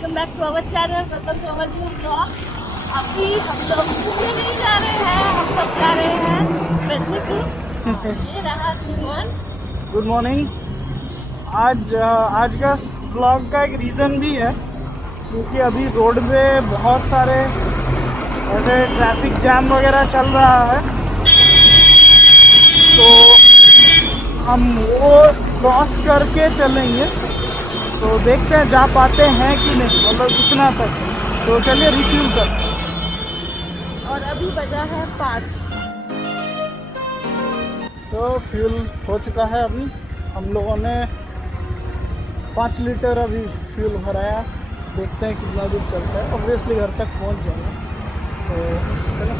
Welcome back to our channel, welcome to our new blog. अभी हम लोग घूमने नहीं जा रहे हैं, हम लोग जा रहे हैं मेदिनीपुर। ये रहा सुमन। Good morning. आज का ब्लॉग का एक रीज़न भी है, क्योंकि अभी रोड पे बहुत सारे ऐसे ट्रैफिक जैम वगैरह चल रहा है, तो हम वो क्रॉस करके चलेंगे। तो देखते हैं जा पाते हैं कि नहीं, मतलब कितना तक। तो चलिए रिफ्यूल करते हैं। और अभी बजा है 5। तो फ्यूल हो चुका है। अभी हम लोगों ने 5 लीटर अभी फ्यूल भराया। देखते हैं कितना दूर चलता है। ऑब्वियसली घर तक पहुंच जाएगा। तो चलो।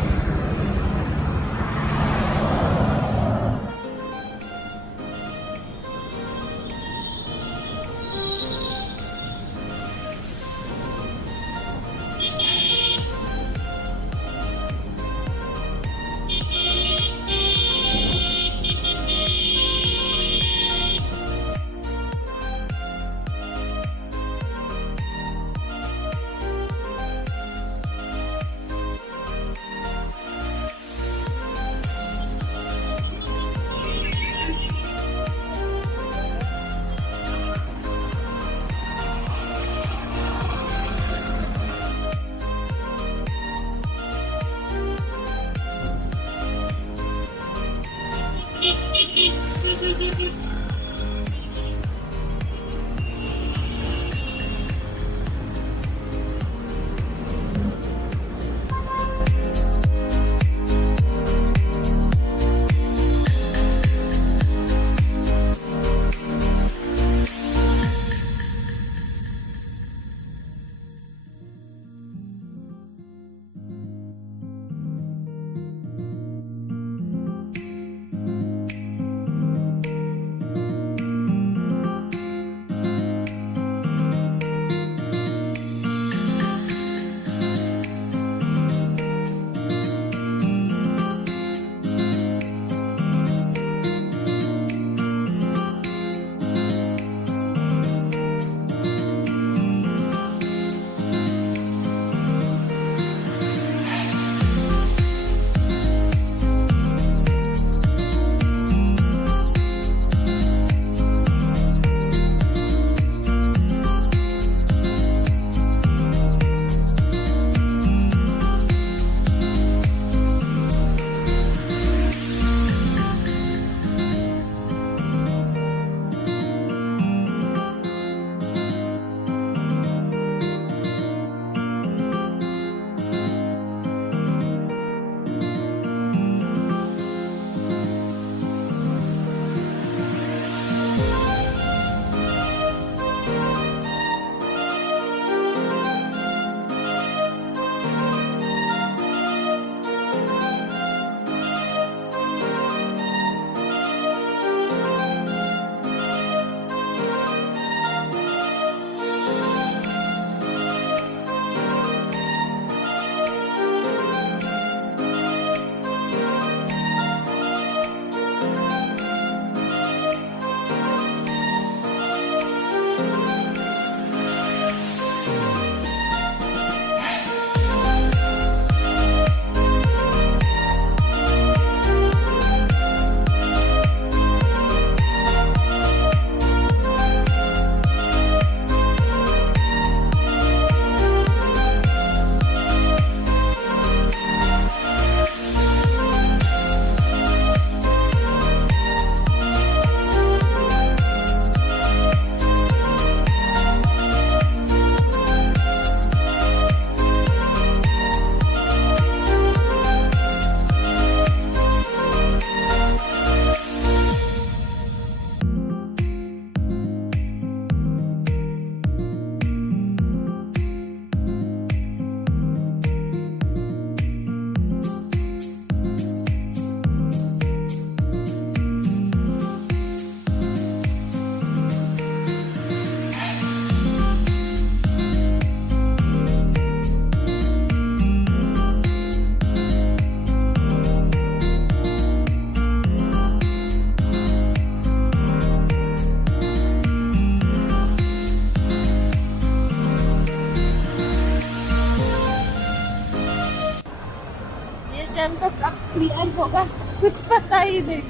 टाइम तो कब क्लियर होगा कुछ पता ही नहीं।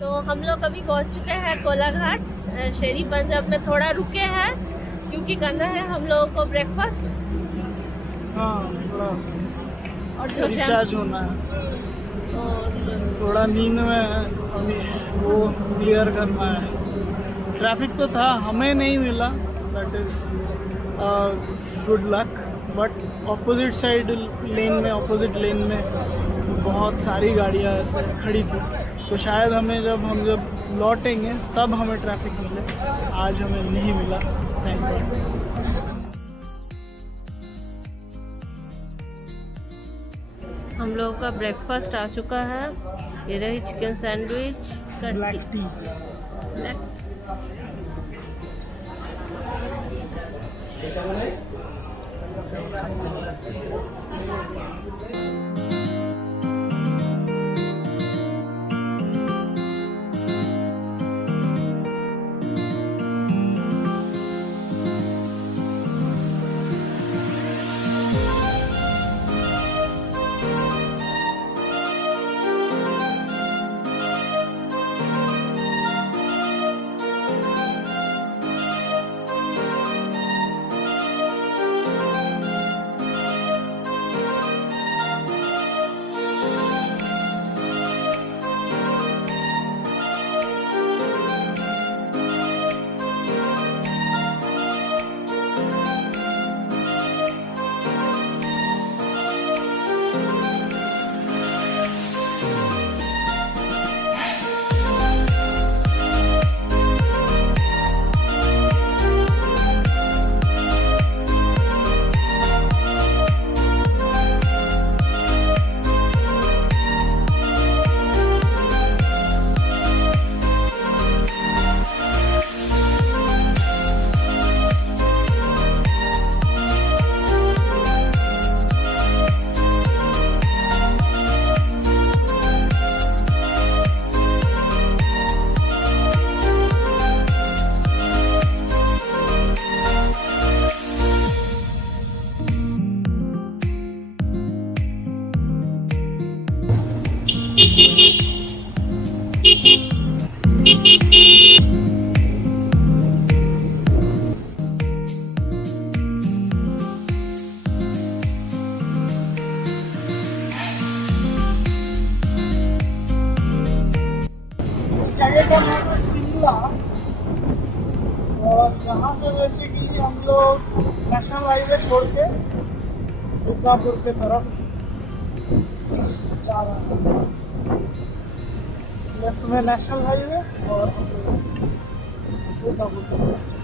तो हम लोग अभी पहुंच चुके हैं कोलाघाट। शेरी पंजाब में थोड़ा रुके हैं क्योंकि करना है हम लोगों को ब्रेकफास्ट। हाँ, थोड़ा और जो रिचार्ज होना है और थोड़ा नींद में है, अभी वो क्लियर करना है। ट्रैफिक तो था, हमें नहीं मिला, that is good luck. But opposite side lane में, ऑपोजिट लेन में बहुत सारी गाड़ियाँ ऐसे खड़ी थी, तो शायद हमें जब लौटेंगे तब हमें ट्रैफिक मिले। आज हमें नहीं मिला, थैंक गॉड। हम लोगों का ब्रेकफास्ट आ चुका है। ये रही chicken sandwich, black T. Shimla, और यहाँ से बेसिकली हम लोग नेशनल हाईवे छोड़ के दुर्गापुर के तरफ जा रहे हैं। लेफ्ट में नेशनल हाईवे और दुर्गापुर के तरफ।